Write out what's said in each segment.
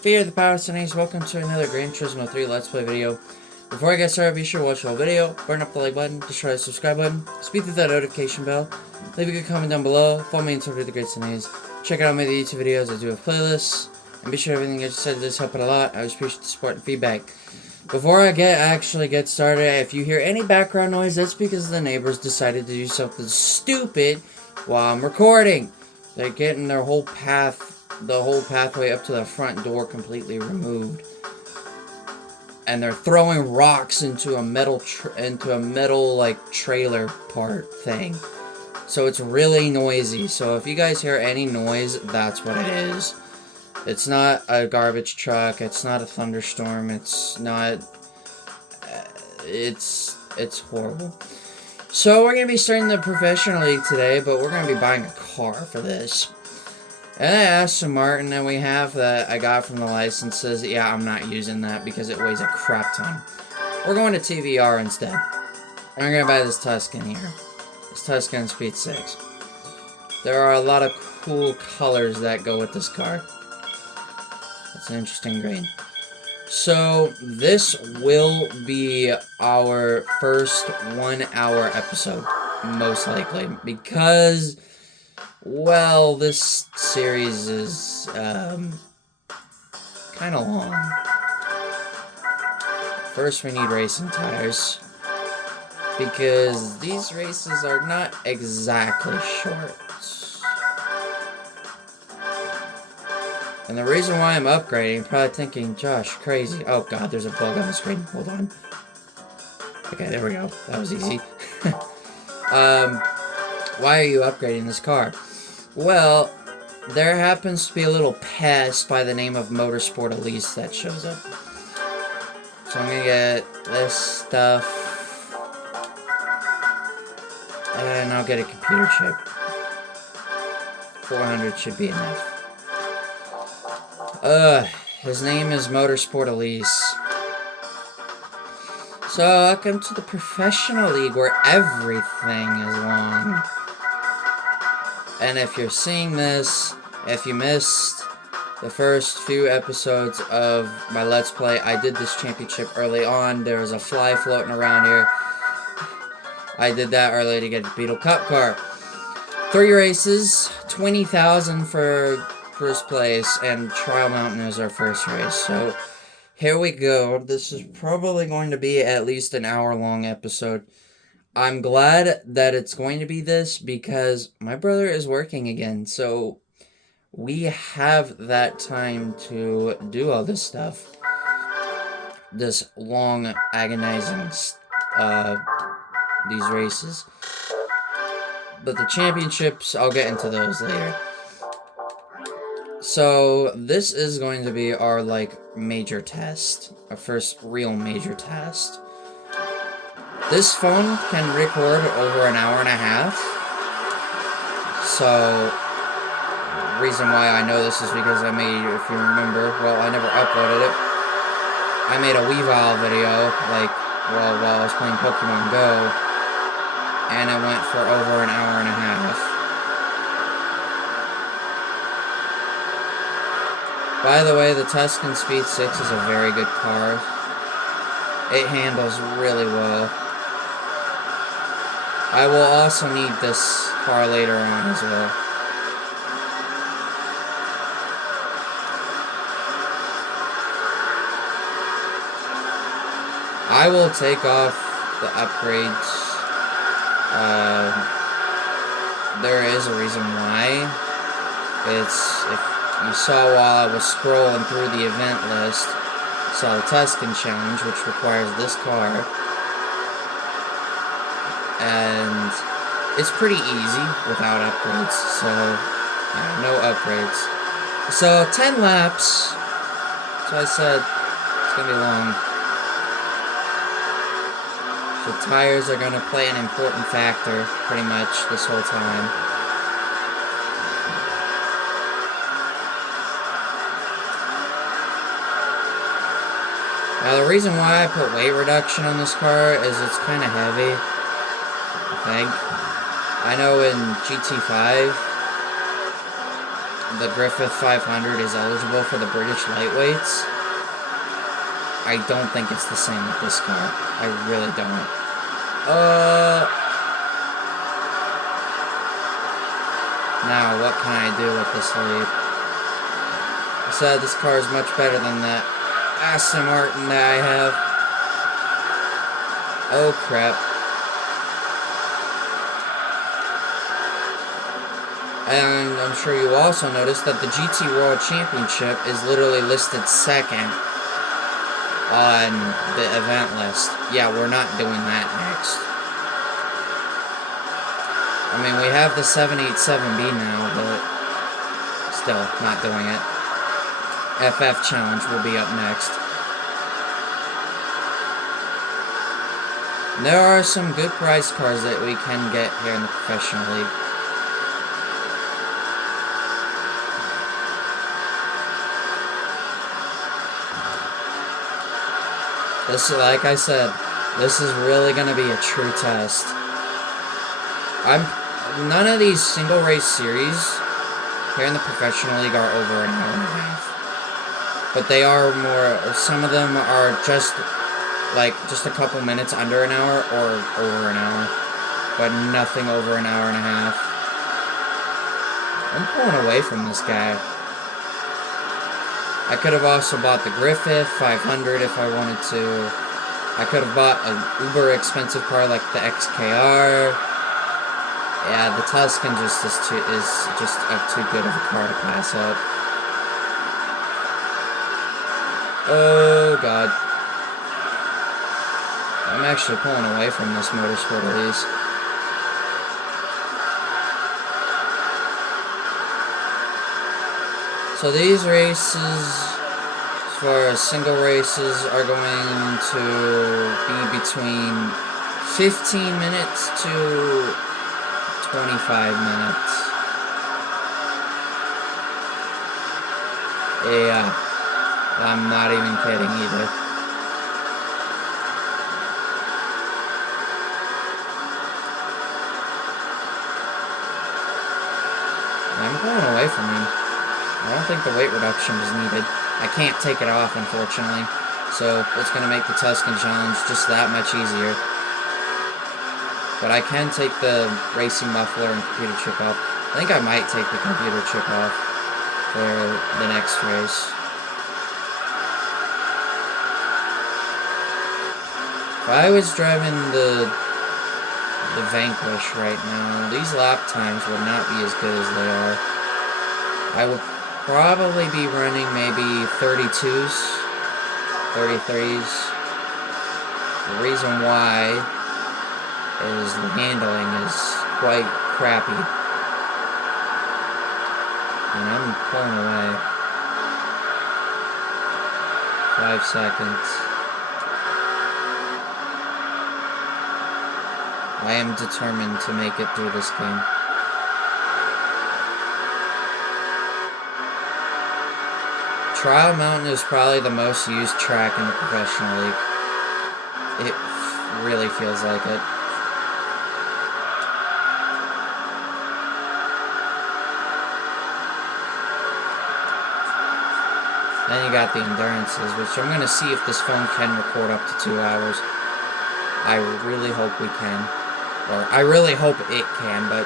Fear the Power Sunnies, welcome to another Gran Turismo 3 Let's Play video. Before I get started, be sure to watch the whole video, burn up the like button, destroy the subscribe button, speed through that notification bell, leave a good comment down below, follow me on Twitter, the Great Sunnies, check out my other YouTube videos, I do have playlists, and be sure everything I just said does help it a lot. I always appreciate the support and feedback. Before I actually get started, if you hear any background noise, that's because the neighbors decided to do something stupid while I'm recording. They're getting their whole pathway up to the front door completely removed, and they're throwing rocks into a metal like trailer part thing. So it's really noisy. So if you guys hear any noise, that's what it is. It's not a garbage truck. It's not a thunderstorm. It's not. It's horrible. So we're gonna be starting the professional league today, but we're gonna be buying a car for this. And I asked Martin, and we have that I got from the licenses. Yeah, I'm not using that because it weighs a crap ton. We're going to TVR instead. And we're gonna buy this Tuscan here. This Tuscan Speed 6. There are a lot of cool colors that go with this car. It's an interesting green. So, this will be our first 1 hour episode, most likely, because, well, this series is, kind of long. First, we need racing tires, because these races are not exactly short. And the reason why I'm upgrading, you're probably thinking, Josh, crazy. Oh god, there's a bug on the screen. Hold on. Okay, there we go. That was easy. Why are you upgrading this car? Well, there happens to be a little pest by the name of Motorsport Elise that shows up. So I'm gonna get this stuff. And I'll get a computer chip. 400 should be enough. His name is Motorsport Elise. So, welcome to the professional league where everything is long. And if you're seeing this, if you missed the first few episodes of my Let's Play, I did this championship early on. There was a fly floating around here. I did that early to get the Beetle Cup car. 3 races, 20,000 for first place, and Trial Mountain is our first race. So here we go. This is probably going to be at least an hour-long episode. I'm glad that it's going to be this because my brother is working again, so we have that time to do all this stuff. This long, agonizing, these races. But the championships, I'll get into those later. So, this is going to be our, major test. Our first real major test. This phone can record over an hour and a half. So, the reason why I know this is because I made, if you remember, well, I never uploaded it. I made a Weavile video, while I was playing Pokemon Go. And it went for over an hour and a half. By the way, the Tuscan Speed 6 is a very good car. It handles really well. I will also need this car later on as well. I will take off the upgrades. There is a reason why. If you saw while I was scrolling through the event list, saw the Tuscan Challenge, which requires this car. And it's pretty easy without upgrades, so yeah, no upgrades. So 10 laps. So I said it's gonna be long. The tires are gonna play an important factor pretty much this whole time. Now, the reason why I put weight reduction on this car is it's kind of heavy, I think. I know in GT5, the Griffith 500 is eligible for the British lightweights, I don't think it's the same with this car. I really don't. Now, what can I do with this lead? I said this car is much better than that Aston Martin that I have. Oh, crap. And I'm sure you also noticed that the GT World Championship is literally listed second on the event list. Yeah, we're not doing that next. I mean, we have the 787B now, but still not doing it. FF Challenge will be up next. There are some good prize cars that we can get here in the professional league. This, like I said, this is really going to be a true test. None of these single race series here in the professional league are over an hour and a half. But they are more, some of them are just a couple minutes under an hour or over an hour. But nothing over an hour and a half. I'm pulling away from this guy. I could have also bought the Griffith 500 if I wanted to. I could have bought an uber expensive car like the XKR. Yeah, the Tuscan is just too good of a car to pass up. Oh god. I'm actually pulling away from this motorsport at least. So these races, as far as single races, are going to be between 15 minutes to 25 minutes. Yeah, I'm not even kidding either. I'm going away from him. I don't think the weight reduction is needed. I can't take it off, unfortunately. So, it's going to make the Tuscan challenge just that much easier. But I can take the racing muffler and computer chip off. I think I might take the computer chip off for the next race. If I was driving the Vanquish right now, these lap times would not be as good as they are. I would probably be running maybe 32s, 33s. The reason why is the handling is quite crappy. And I'm pulling away. 5 seconds. I am determined to make it through this game. Trial Mountain is probably the most used track in the professional league. It really feels like it. Then you got the endurances, which I'm going to see if this phone can record up to 2 hours. I really hope we can. Or, I really hope it can, but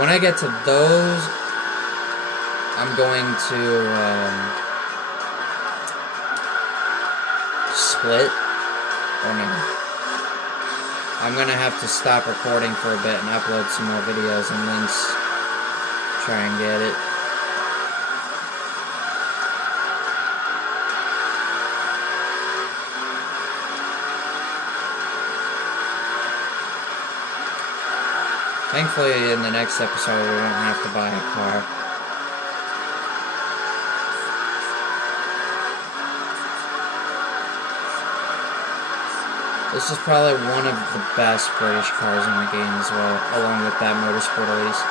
when I get to those, I'm going to, split, or no. I'm gonna have to stop recording for a bit and upload some more videos and then try and get it. Thankfully, in the next episode, we won't have to buy a car. This is probably one of the best British cars in the game as well, along with that Motorsport Elise.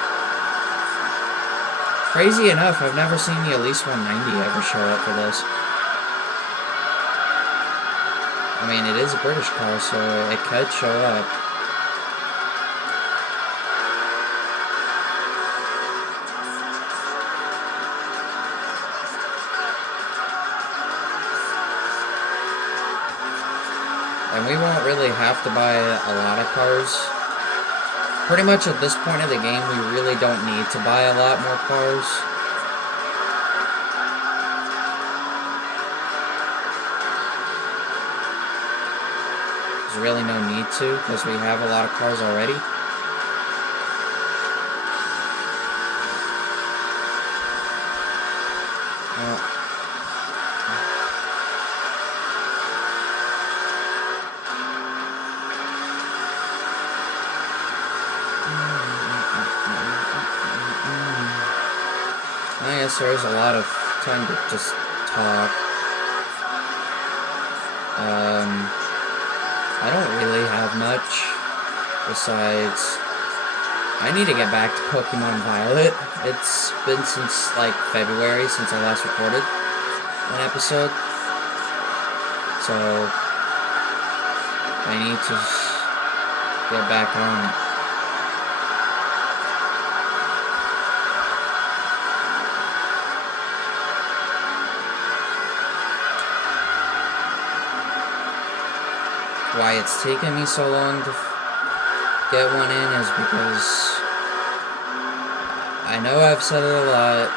Crazy enough, I've never seen the Elise 190 ever show up for this. I mean, it is a British car, so it could show up. And we won't really have to buy a lot of cars. Pretty much at this point of the game, we really don't need to buy a lot more cars. There's really no need to, because we have a lot of cars already. I guess there is a lot of time to just talk. I don't really have much besides I need to get back to Pokemon Violet. It's been since like February since I last recorded an episode. So I need to get back on it. Why it's taken me so long to get one in is because I know I've said it a lot,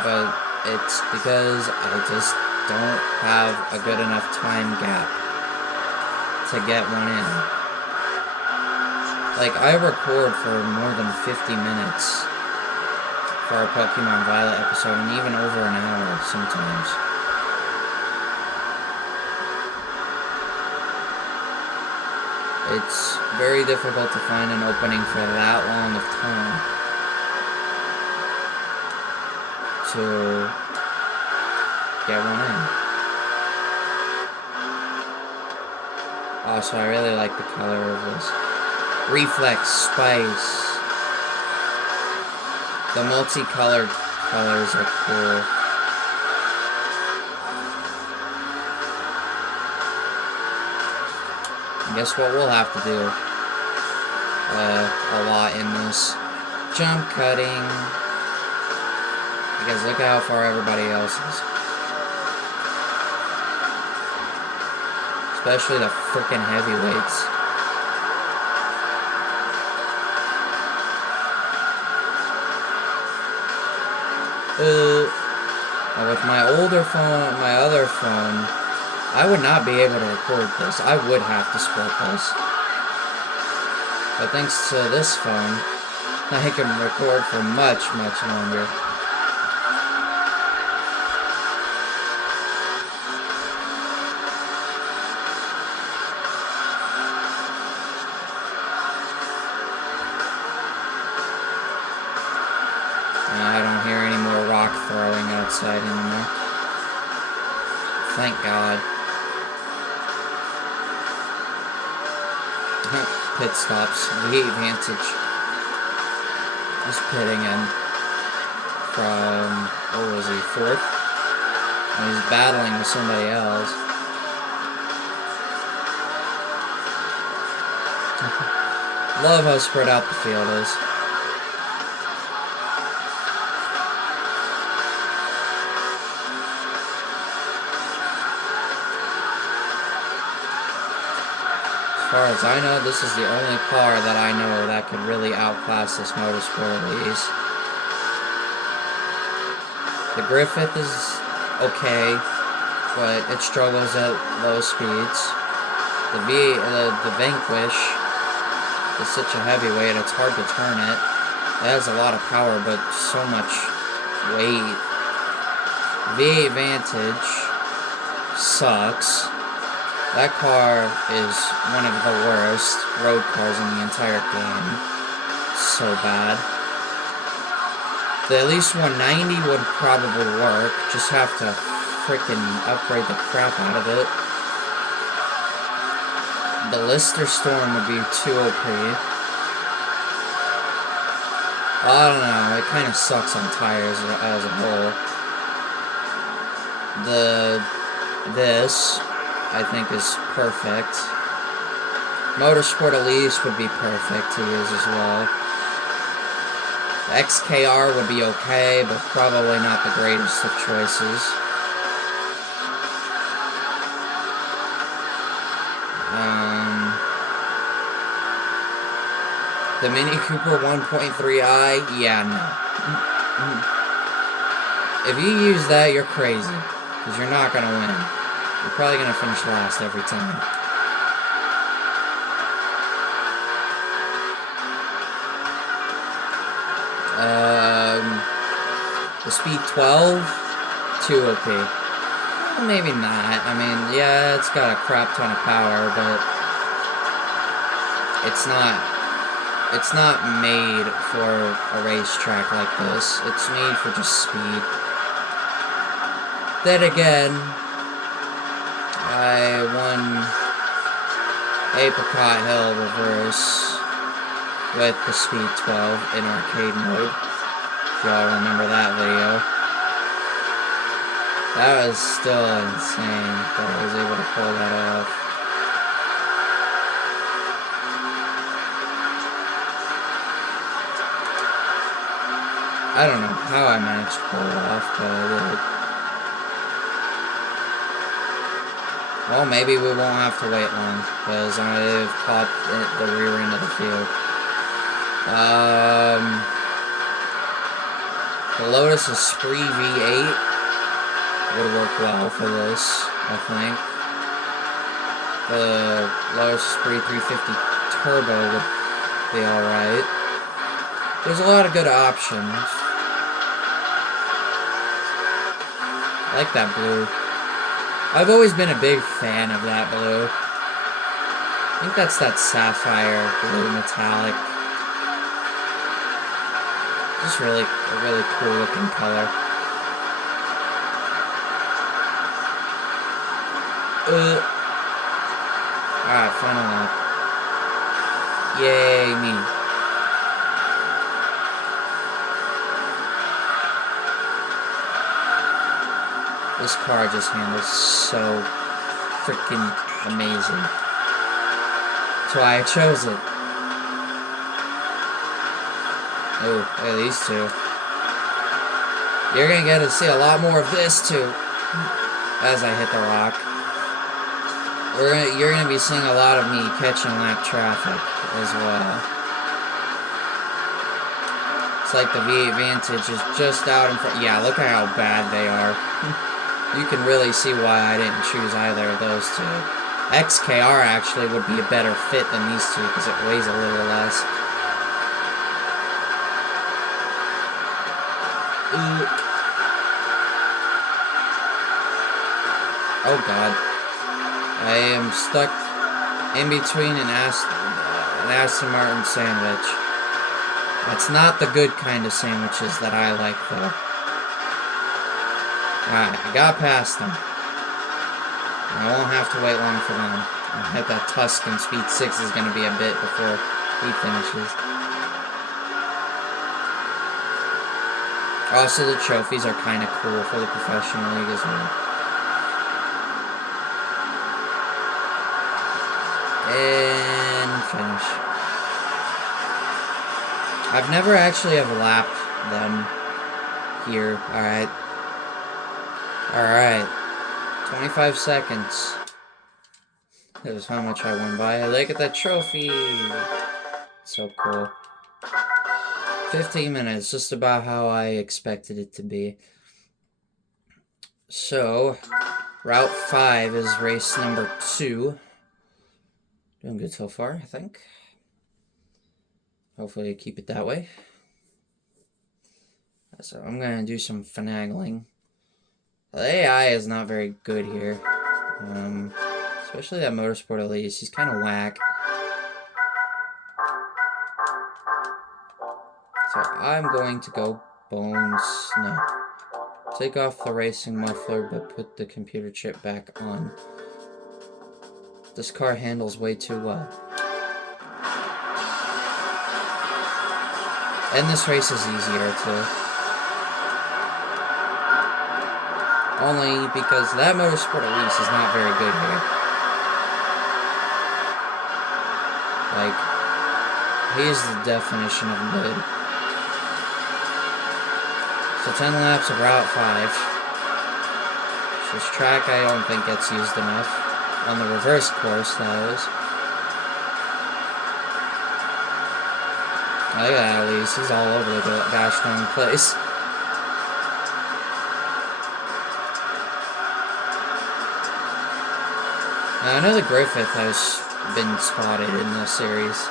but it's because I just don't have a good enough time gap to get one in. Like, I record for more than 50 minutes for a Pokemon Violet episode, and even over an hour sometimes. It's very difficult to find an opening for that long of time to get one in. Also, I really like the color of this. Reflex Spice. The multicolored colors are cool. Guess what we'll have to do a lot in this jump cutting, because look how far everybody else is, especially the freaking heavyweights. With my older phone, my other phone, I would not be able to record this. I would have to split this. But thanks to this phone, I can record for much, much longer. And I don't hear any more rock throwing outside anymore. Thank God. Pit stops, the advantage. Just pitting in from, what was he, 4th? And he's battling with somebody else. Love how spread out the field is. As far as I know, this is the only car that I know that could really outclass this Motorsport Elise. The Griffith is okay, but it struggles at low speeds. The Vanquish is such a heavyweight, it's hard to turn it. It has a lot of power, but so much weight. V8 Vantage sucks. That car is one of the worst road cars in the entire game. So bad. The Elise 190 would probably work. Just have to freaking upgrade the crap out of it. The Lister Storm would be too OP. I don't know. It kind of sucks on tires as a whole. This, I think, is perfect. Motorsport Elise would be perfect to use as well. The XKR would be okay, but probably not the greatest of choices. The Mini Cooper 1.3i, yeah, no. If you use that, you're crazy. Because you're not going to win. You're probably going to finish last every time. The Speed 12, 2 OP. Well, maybe not. I mean, yeah, it's got a crap ton of power, but it's not made for a racetrack like this. It's made for just speed. Then again, I won Apricot Hill reverse with the Speed 12 in arcade mode. If y'all remember that video. That was still insane that I was able to pull that off. I don't know how I managed to pull it off, but I did. Well, maybe we won't have to wait long, because I've caught the rear end of the field. The Lotus Esprit V8 would work well for this, I think. The Lotus Esprit 350 Turbo would be alright. There's a lot of good options. I like that blue. I've always been a big fan of that blue. I think that's that sapphire blue metallic. Just really a really cool looking color. Alright, final lap. Yay, me. This car just handles so freaking amazing. That's why I chose it. Oh, look at these two. You're gonna get to see a lot more of this too as I hit the rock. You're gonna be seeing a lot of me catching lap traffic as well. It's like the V8 Vantage is just out in front. Yeah, look at how bad they are. You can really see why I didn't choose either of those two. XKR actually would be a better fit than these two because it weighs a little less. Oh god. I am stuck in between an Aston Martin sandwich. That's not the good kind of sandwiches that I like though. Alright, I got past them. I won't have to wait long for them. I bet that Tuscan Speed 6 is going to be a bit before he finishes. Also, the trophies are kind of cool for the professional league as well. And finish. I've never actually have lapped them here. Alright. Alright. 25 seconds. That is how much I won by. Look at that trophy. So cool. 15 minutes, just about how I expected it to be. So, Route 5 is race number 2. Doing good so far, I think. Hopefully I keep it that way. So I'm going to do some finagling. The AI is not very good here. Especially that Motorsport Elite. He's kind of whack. So I'm going to go bones. No. Take off the racing muffler, but put the computer chip back on. This car handles way too well. And this race is easier too. Only because that Motorsport Elite is not very good here. Like, he's the definition of good. So 10 laps of Route 5. This track I don't think gets used enough. On the reverse course, that is. Look at that, at least. He's all over the gosh darn place. Now, I know that Griffith has been spotted in this series.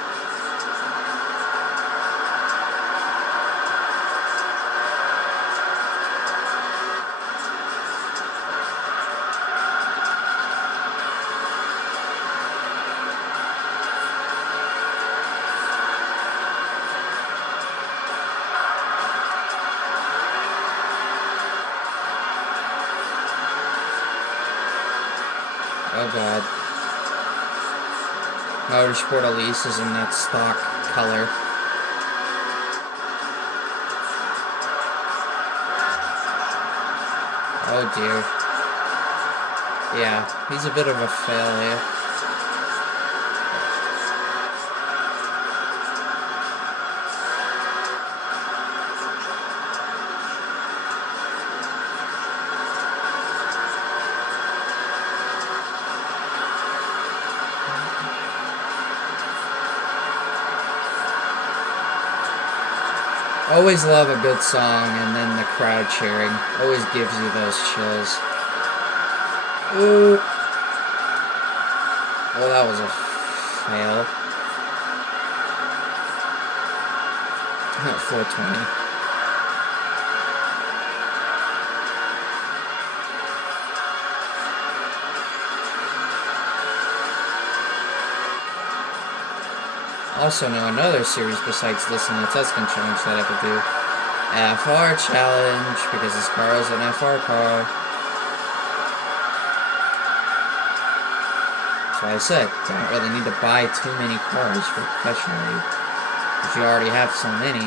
Oh god. Motorsport Elise is in that stock color. Oh dear. Yeah, he's a bit of a fail here. Always love a good song and then the crowd cheering. Always gives you those chills. Ooh. Oh, that was a fail. 420. Also know another series besides this and the Tuscan Challenge that I could do. FR Challenge, because this car is an FR car. That's why I said, don't really need to buy too many cars for professional league. If you already have so many.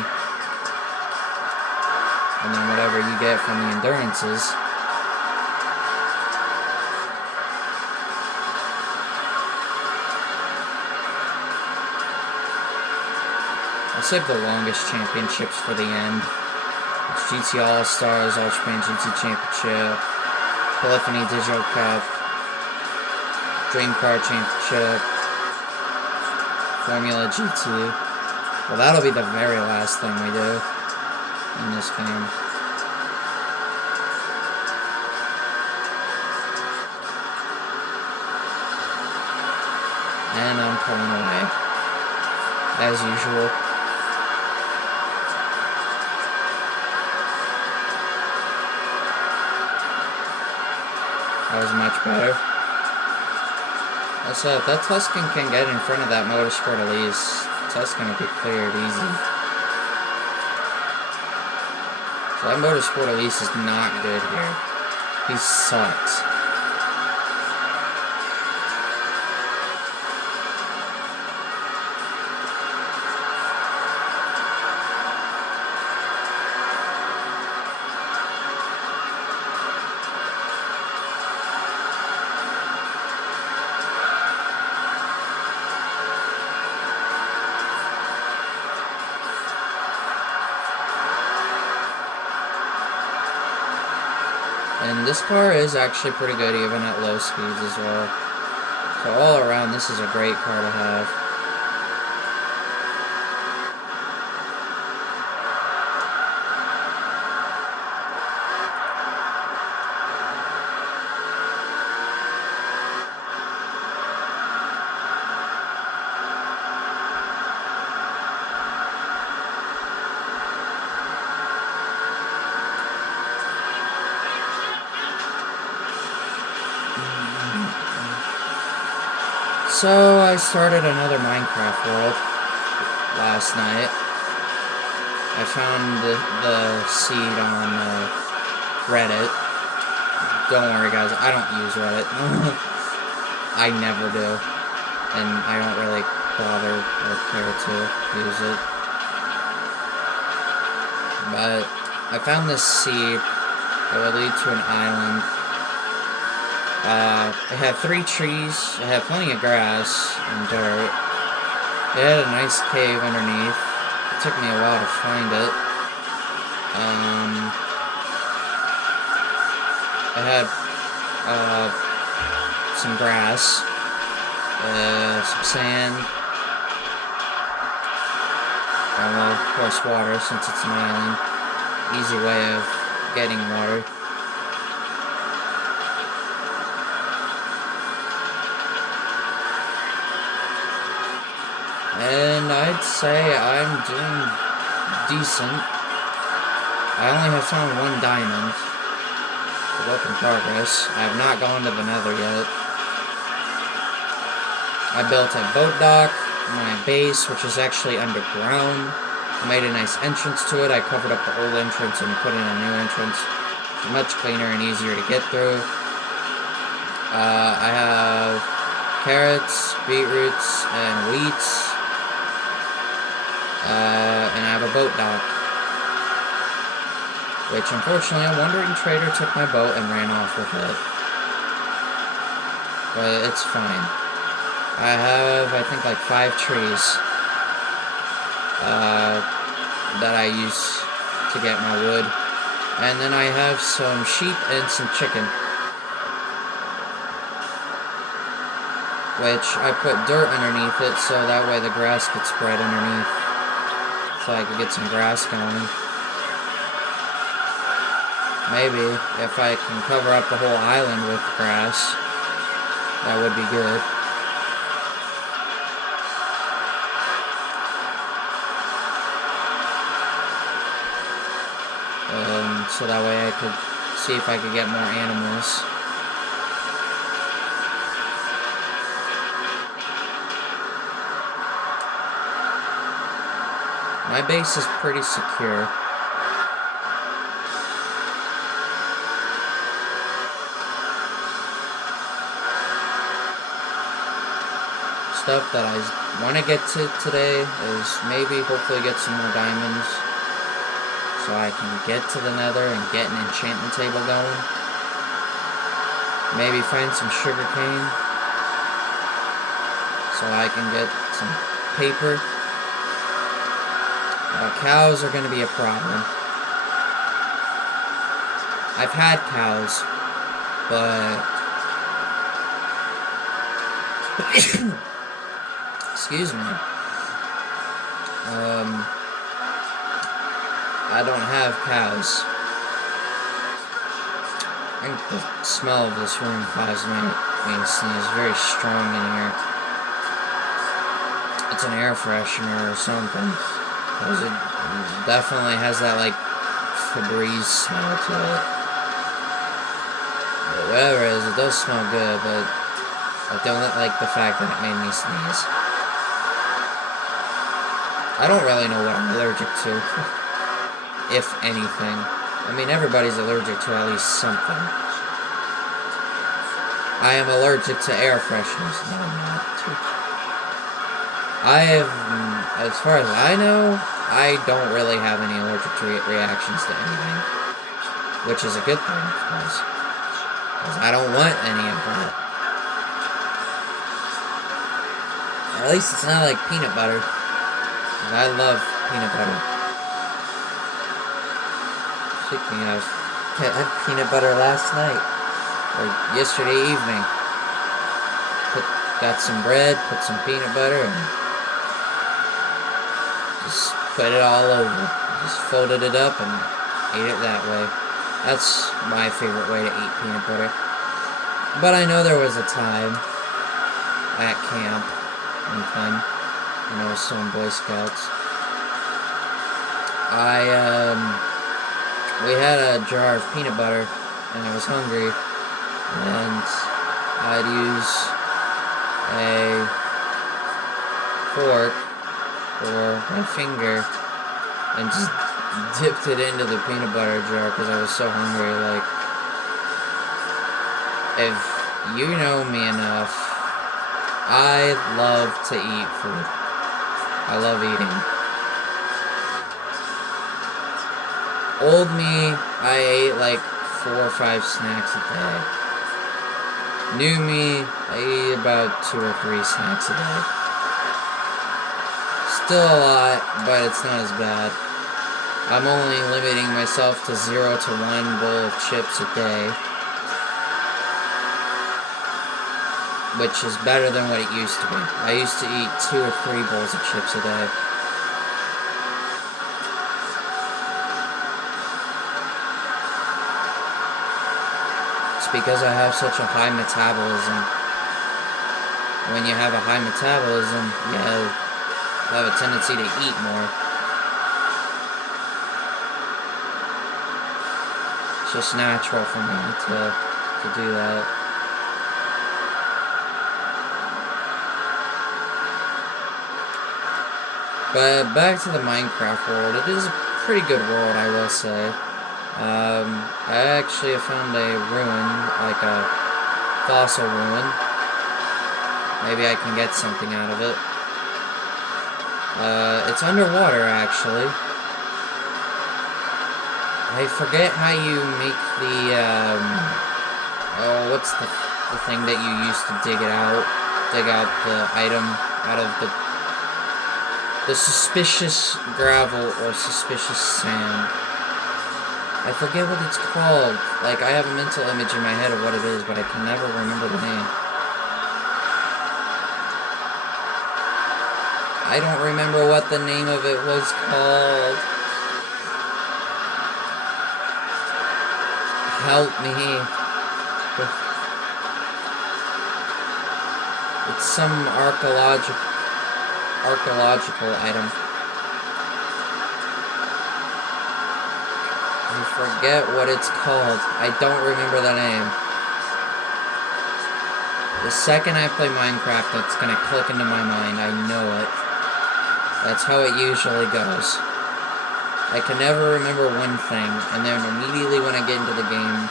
And then whatever you get from the endurances. I'll save the longest championships for the end. It's GT All-Stars, All-Japan GT Championship, Polyphony Digital Cup, Dream Car Championship, Formula GT. Well, that'll be the very last thing we do in this game. And I'm pulling away, as usual. That was much better. Also, if that Tuscan can get in front of that Motorsport Elise, Tuscan will be cleared easy. So that Motorsport Elise is not good here. He sucks. And this car is actually pretty good even at low speeds as well. So all around, this is a great car to have. So I started another Minecraft world last night. I found the seed on Reddit. Don't worry guys, I don't use Reddit. I never do. And I don't really bother or care to use it. But I found this seed that will lead to an island. It had 3 trees, it had plenty of grass and dirt. It had a nice cave underneath. It took me a while to find it. It had, some grass, some sand, Well, of course, water, since it's an island. Easy way of getting water. And I'd say I'm doing decent. I only have found 1 diamond. A work in progress. I have not gone to the nether yet. I built a boat dock, my base, which is actually underground. I made a nice entrance to it. I covered up the old entrance and put in a new entrance. It's much cleaner and easier to get through. I have carrots, beetroots, and wheats. And I have a boat dock. Which, unfortunately, a wandering trader took my boat and ran off with it. But it's fine. I have, I think, like 5 trees that I use to get my wood. And then I have some sheep and some chicken. Which I put dirt underneath it so that way the grass could spread underneath. So I could get some grass going. Maybe if I can cover up the whole island with grass, that would be good. So that way I could see if I could get more animals. My base is pretty secure. Stuff that I want to get to today is maybe hopefully get some more diamonds so I can get to the nether and get an enchantment table going. Maybe find some sugar cane so I can get some paper. Cows are going to be a problem. I've had cows, but excuse me. I don't have cows. I think the smell of this room caused me to sneeze. Very strong in here. It's an air freshener or something. Because it definitely has that, like, Febreze smell to it. But whatever it is, it does smell good, but I don't like the fact that it made me sneeze. I don't really know what I'm allergic to. If anything. I mean, everybody's allergic to at least something. I am allergic to air fresheners. No, I'm not. I have, as far as I know, I don't really have any allergic reactions to anything. Which is a good thing, of course. Because I don't want any of that. At least it's not like peanut butter. I love peanut butter. Speaking of, I had peanut butter last night. Or yesterday evening. Got some bread, put some peanut butter, and just put it all over. Just folded it up and ate it that way. That's my favorite way to eat peanut butter. But I know there was a time at camp, one time, when I was still in Boy Scouts. We had a jar of peanut butter, and I was hungry, and I'd use a fork or my finger and just dipped it into the peanut butter jar because I was so hungry. Like, if you know me enough, I love to eat food. I love eating. Old me, I ate like 4 or 5 snacks a day. New me, I eat about 2 or 3 snacks a day. Still a lot, but it's not as bad. I'm only limiting myself to 0 to 1 bowl of chips a day. Which is better than what it used to be. I used to eat 2 or 3 bowls of chips a day. It's because I have such a high metabolism. When you have a high metabolism, you have a tendency to eat more. It's just natural for me to do that. But back to the Minecraft world, it is a pretty good world, I will say. I actually have found a ruin, like a fossil ruin. Maybe I can get something out of it. It's underwater, actually. I forget how you make the, what's the thing that you use to dig it out? Dig out the item out of the suspicious gravel or suspicious sand. I forget what it's called. Like, I have a mental image in my head of what it is, but I can never remember the name. I don't remember what the name of it was called. Help me. It's some archaeological item. I forget what it's called. I don't remember the name. The second I play Minecraft, it's gonna click into my mind. I know it. That's how it usually goes. I can never remember one thing, and then immediately when I get into the game,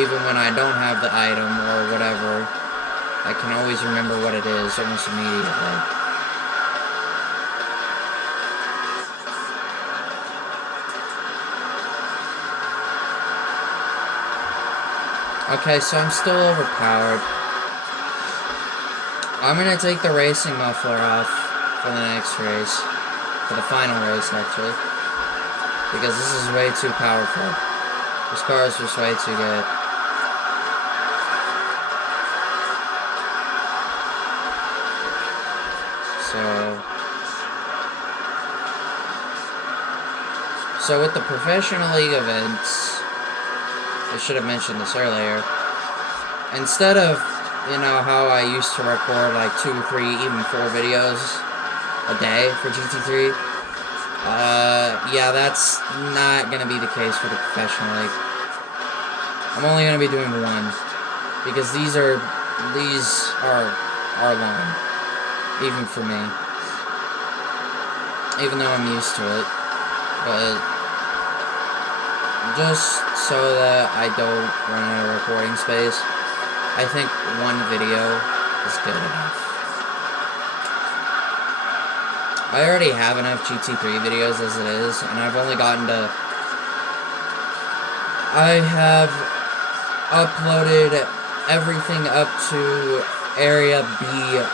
even when I don't have the item or whatever, I can always remember what it is almost immediately. Okay, so I'm still overpowered. I'm gonna take the racing muffler off for the next race. For the final race, actually. Because this is way too powerful. This car is just way too good. So with the professional league events, I should have mentioned this earlier, instead of, you know, how I used to record like 2, 3, even 4 videos a day for GT3, yeah, that's not gonna be the case for the professional league. I'm only gonna be doing one, because these are long, even for me, even though I'm used to it, but just so that I don't run out of recording space, I think one video is good enough. I already have enough GT3 videos as it is, and I've only gotten to... I have uploaded everything up to Area B,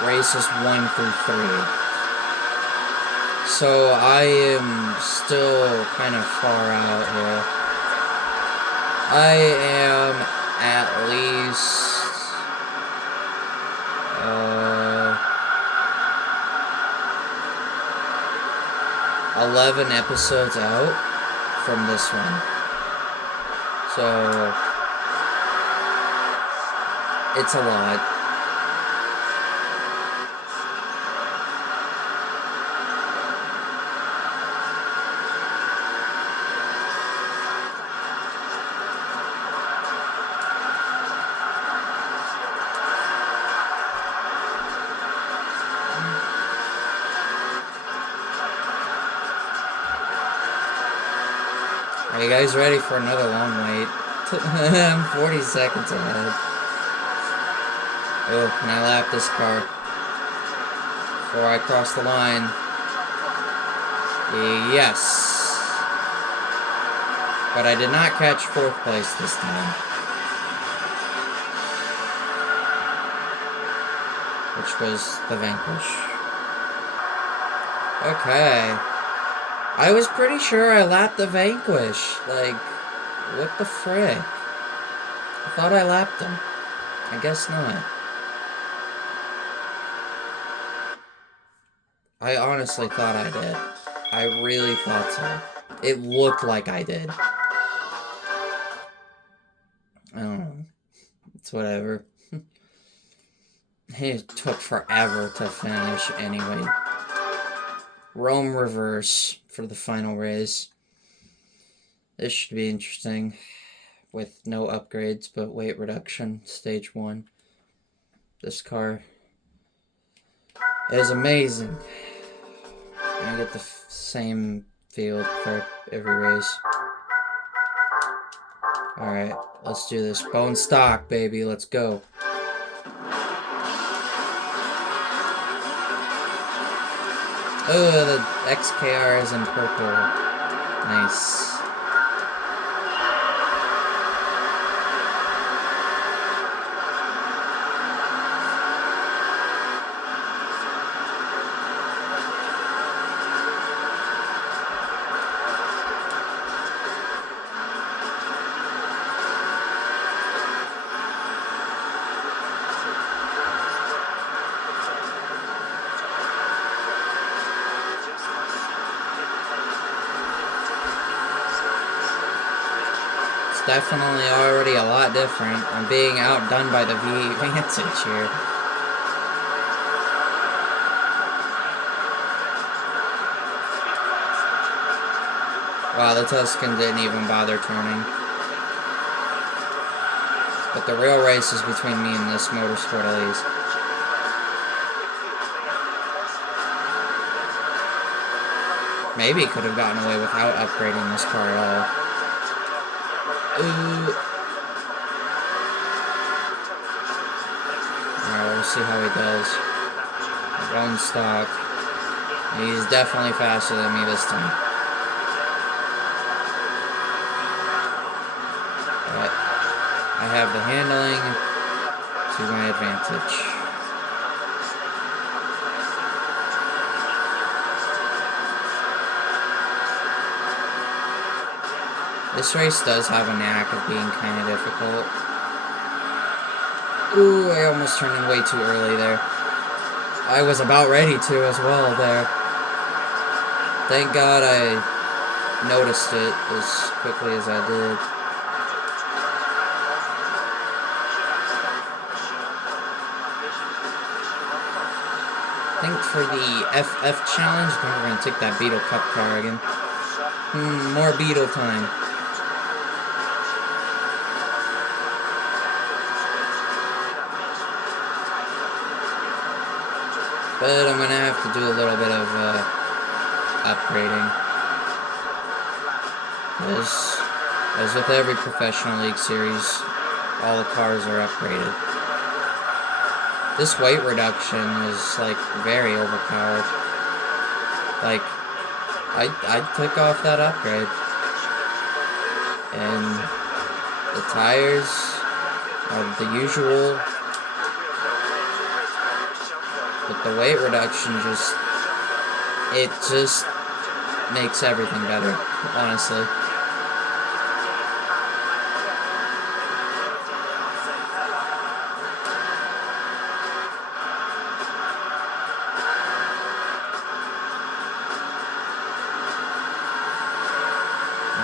races 1 through 3. So I am still kind of far out here. I am at least... 11 episodes out from this one. So it's a lot. Are you guys ready for another long wait? I'm 40 seconds ahead. Oh, can I lap this car before I cross the line? Yes. But I did not catch 4th place this time. Which was the Vanquish. Okay. I was pretty sure I lapped the Vanquish. Like, what the frick? I thought I lapped him. I guess not. I honestly thought I did. I really thought so. It looked like I did. I don't know. It's whatever. It took forever to finish anyway. Rome reverse for the final race. This should be interesting. With no upgrades but weight reduction, stage 1. This car is amazing. I get the same field for every race. Alright, let's do this. Bone stock, baby, let's go. Oh, the XKR is in purple. Nice. Definitely already a lot different. I'm being outdone by the V8 Vantage here. Wow, the Tuscan didn't even bother turning. But the real race is between me and this Motorsport Elise. Maybe could have gotten away without upgrading this car at all. Alright, we'll see how he does. One stock. He's definitely faster than me this time. But I have the handling to my advantage. This race does have a knack of being kind of difficult. Ooh, I almost turned in way too early there. I was about ready to as well there. Thank God I noticed it as quickly as I did. I think for the FF challenge, I think we're going to take that Beetle Cup car again. More Beetle time. But I'm going to have to do a little bit of upgrading. As with every professional league series, all the cars are upgraded. This weight reduction is, like, very overpowered. Like, I took off that upgrade. And the tires are the usual. But the weight reduction just makes everything better, honestly. And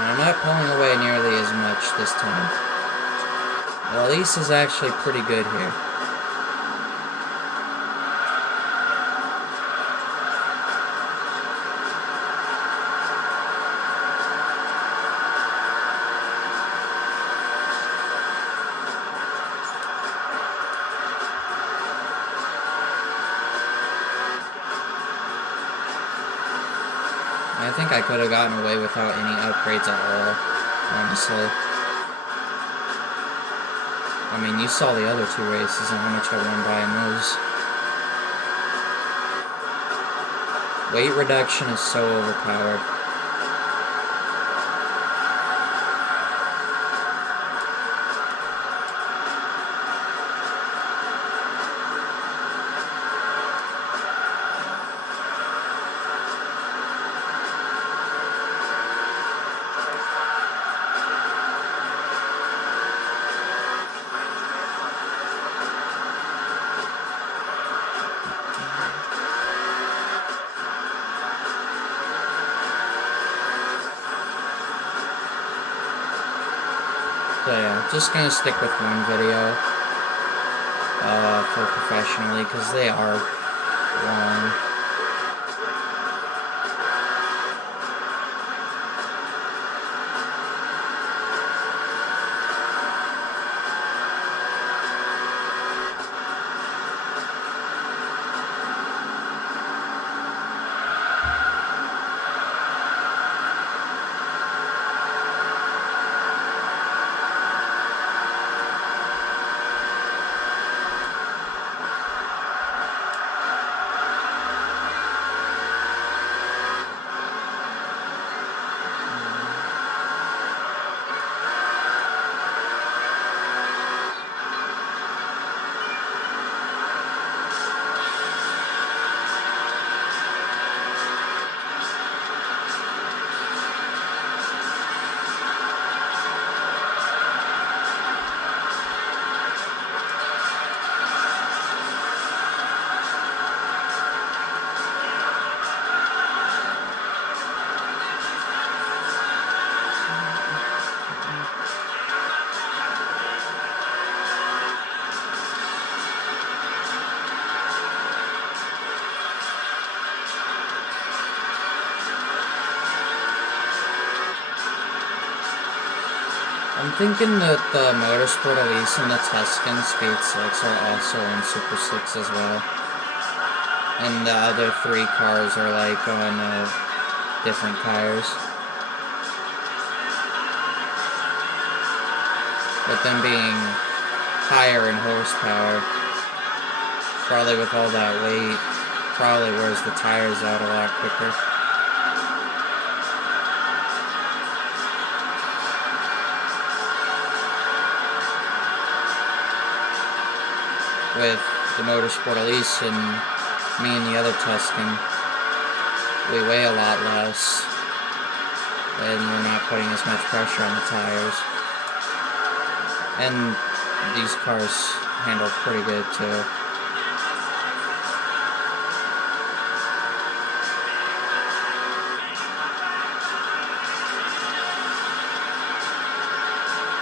I'm not pulling away nearly as much this time. Well, Elise is actually pretty good here. I think I could have gotten away without any upgrades at all, honestly. I mean, you saw the other 2 races and how much I won by in those. Weight reduction is so overpowered. So yeah, just gonna stick with one video for professionally, because they are long. I'm thinking that the Motorsport Elise and the Tuscan Speed 6 are also on Super 6 as well. And the other 3 cars are like on different tires. With them being higher in horsepower, probably with all that weight, probably wears the tires out a lot quicker. With the Motorsport Elise and me and the other Tuscan, we weigh a lot less, and we're not putting as much pressure on the tires. And these cars handle pretty good too.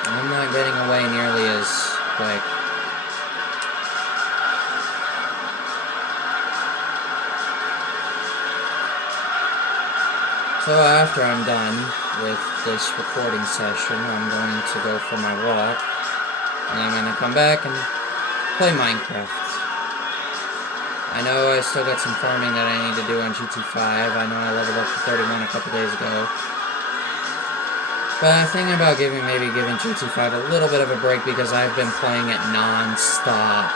And I'm not getting away nearly as quick. So after I'm done with this recording session, I'm going to go for my walk, and I'm going to come back and play Minecraft. I know I still got some farming that I need to do on GT5. I know I leveled up to 31 a couple days ago. But I'm thinking about maybe giving GT5 a little bit of a break, because I've been playing it non-stop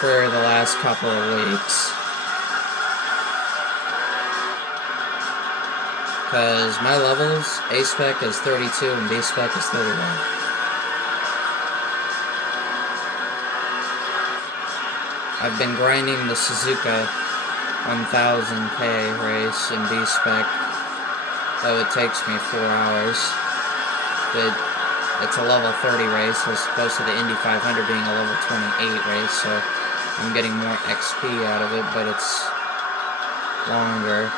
for the last couple of weeks. Because my levels, A-Spec is 32 and B-Spec is 31. I've been grinding the Suzuka 1000K race in B-Spec, though it takes me 4 hours. But it's a level 30 race as opposed to the Indy 500 being a level 28 race, so I'm getting more XP out of it, but it's longer.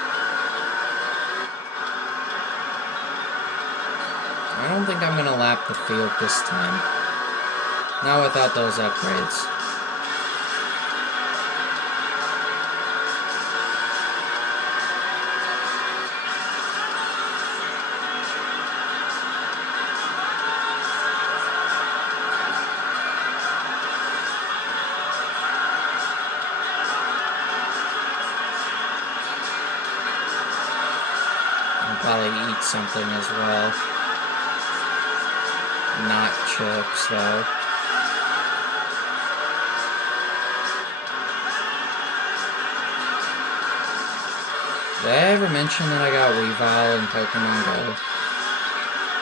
I don't think I'm gonna lap the field this time. Not without those upgrades. I'll probably eat something as well. Not chips, though. Did I ever mention that I got Weavile in Pokemon Go?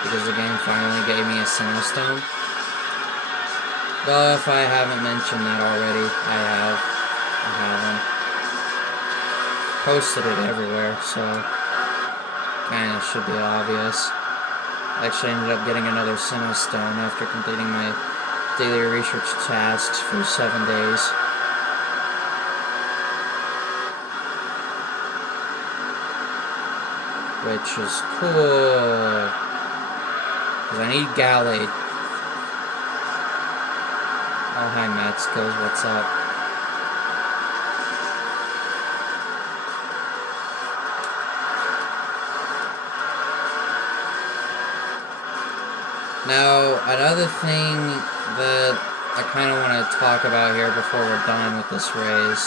Because the game finally gave me a Sinnoh Stone? Though if I haven't mentioned that already, I have. I haven't. Posted it everywhere, so kinda should be obvious. I actually ended up getting another Sinnoh Stone after completing my daily research tasks for 7 days. Which is cool. Because I need Gallade. Oh, hi, Matt Skills. What's up? Now, another thing that I kind of want to talk about here before we're done with this race.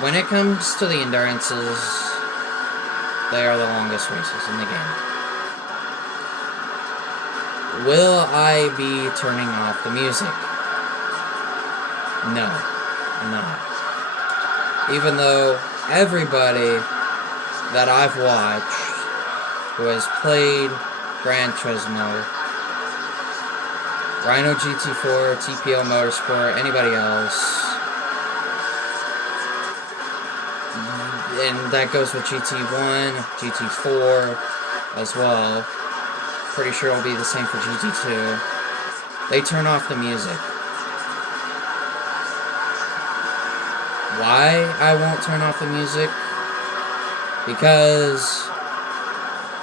When it comes to the endurances, they are the longest races in the game. Will I be turning off the music? No, I'm not. Even though everybody that I've watched who has played Gran Turismo, Rhino GT4, TPO Motorsport, anybody else, and that goes with GT1, GT4 as well. Pretty sure it'll be the same for GT2. They turn off the music. Why I won't turn off the music? Because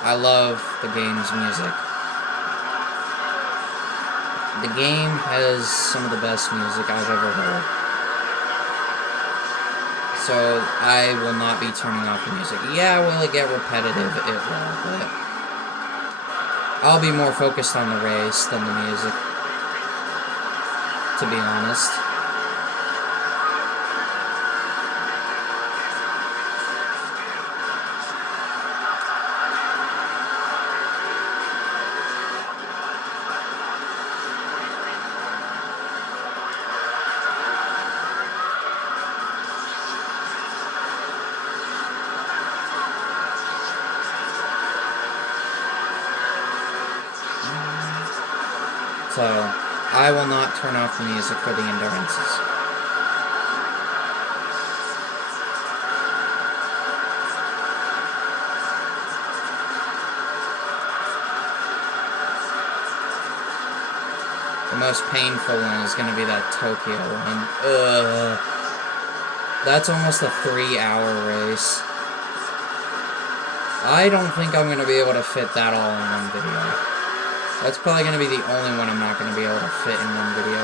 I love the game's music. The game has some of the best music I've ever heard. So I will not be turning off the music. Yeah, will it get repetitive? It will, but I'll be more focused on the race than the music, to be honest. So, I will not turn off the music for the endurances. The most painful one is going to be that Tokyo one. Ugh. That's almost a 3-hour race. I don't think I'm going to be able to fit that all in one video. That's probably going to be the only one I'm not going to be able to fit in one video.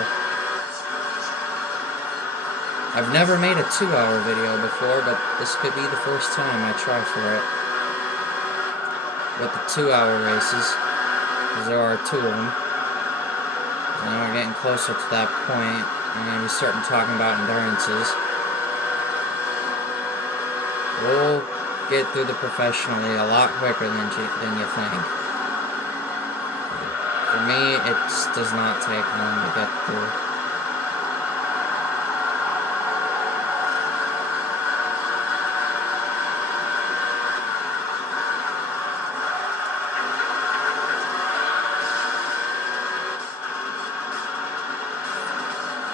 I've never made a 2-hour video before, but this could be the first time I try for it. With the 2-hour races, because there are 2 of them. And we're getting closer to that point, and then we start talking about endurances. We'll get through the professionally a lot quicker than you think. For me, it just does not take long to get through.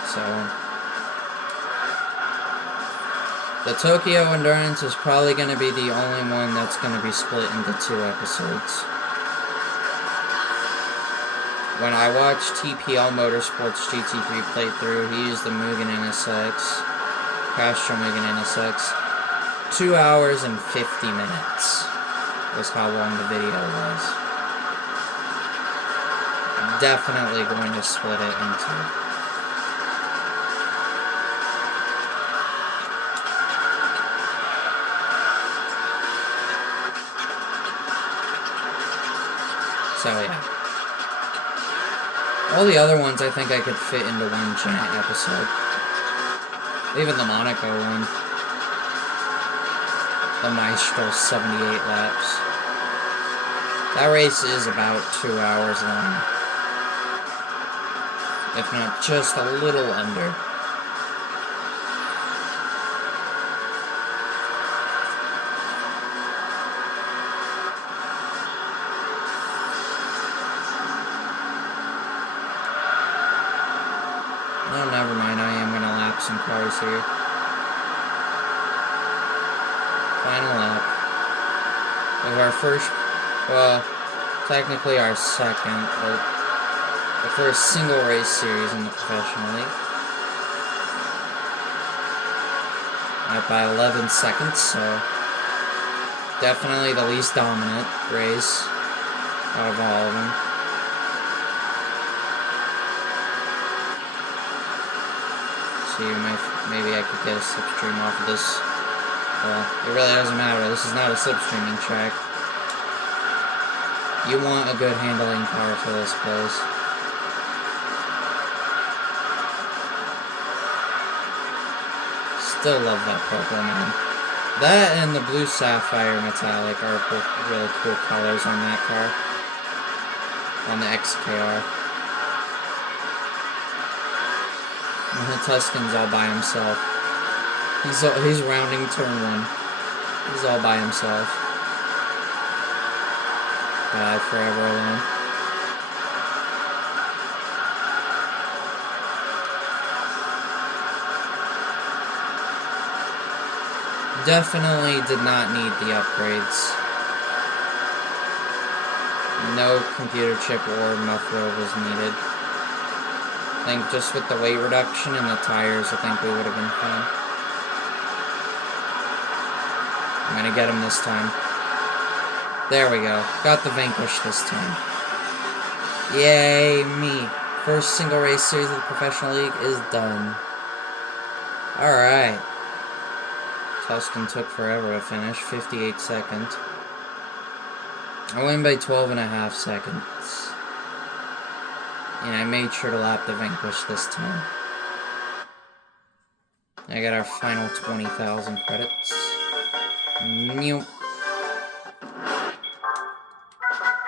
So, the Tokyo Endurance is probably going to be the only one that's going to be split into 2 episodes. When I watched TPL Motorsports GT3 playthrough, he used the Mugen NSX, Castro Mugen NSX. 2 hours and 50 minutes was how long the video was. I'm definitely going to split it into. So yeah. All the other ones I think I could fit into one giant episode. Even the Monaco one. The Maestro 78 laps. That race is about 2 hours long. If not just a little under. Oh, never mind. I am going to lap some cars here. Final lap. Of our first, well, technically our second, but the first single race series in the professional league. Right by 11 seconds, so definitely the least dominant race. out of all of them. See, maybe I could get a slipstream off of this. Well, it really doesn't matter. This is not a slipstreaming track. You want a good handling car for this place. Still love that purple, man. That and the blue sapphire metallic are both really cool colors on that car. On the XKR. And the Tuscan's all by himself. He's rounding turn 1. He's all by himself. God, forever alone. Definitely did not need the upgrades. No computer chip or muffler was needed. I think just with the weight reduction and the tires, I think we would have been fine. I'm gonna get him this time. There we go. Got the Vanquish this time. Yay, me. First single race series of the Professional League is done. Alright. Tuscan took forever to finish, 58 seconds. I win by 12.5 seconds. And I made sure to lap the Vanquish this time. I got our final 20,000 credits. New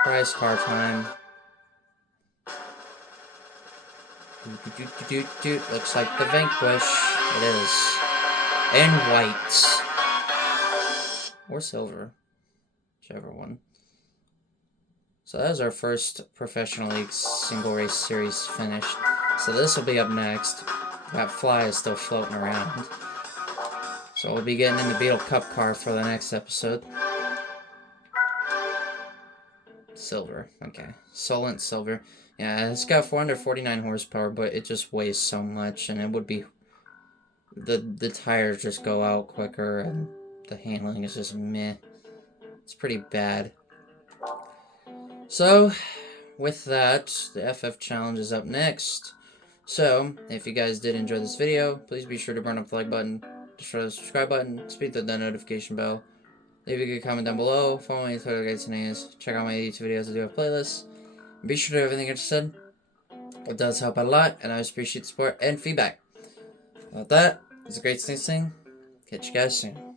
prize car time. Looks like the Vanquish. It is. And white. Or silver. Whichever one. So that was our first Professional League single race series finished. So this will be up next. That fly is still floating around. So we'll be getting in the Beetle Cup car for the next episode. Silver. Okay. Solent silver. Yeah, it's got 449 horsepower, but it just weighs so much, and it would be... The tires just go out quicker, and the handling is just meh. It's pretty bad. So, with that, the FF Challenge is up next. So, if you guys did enjoy this video, please be sure to burn up the like button, destroy the subscribe button, speed the notification bell, leave a good comment down below, follow me on Twitter, guys, and names, check out my YouTube videos, I do have playlists, and be sure to do everything I just said. It does help out a lot, and I always appreciate the support and feedback. With that, it's a great thing. Catch you guys soon.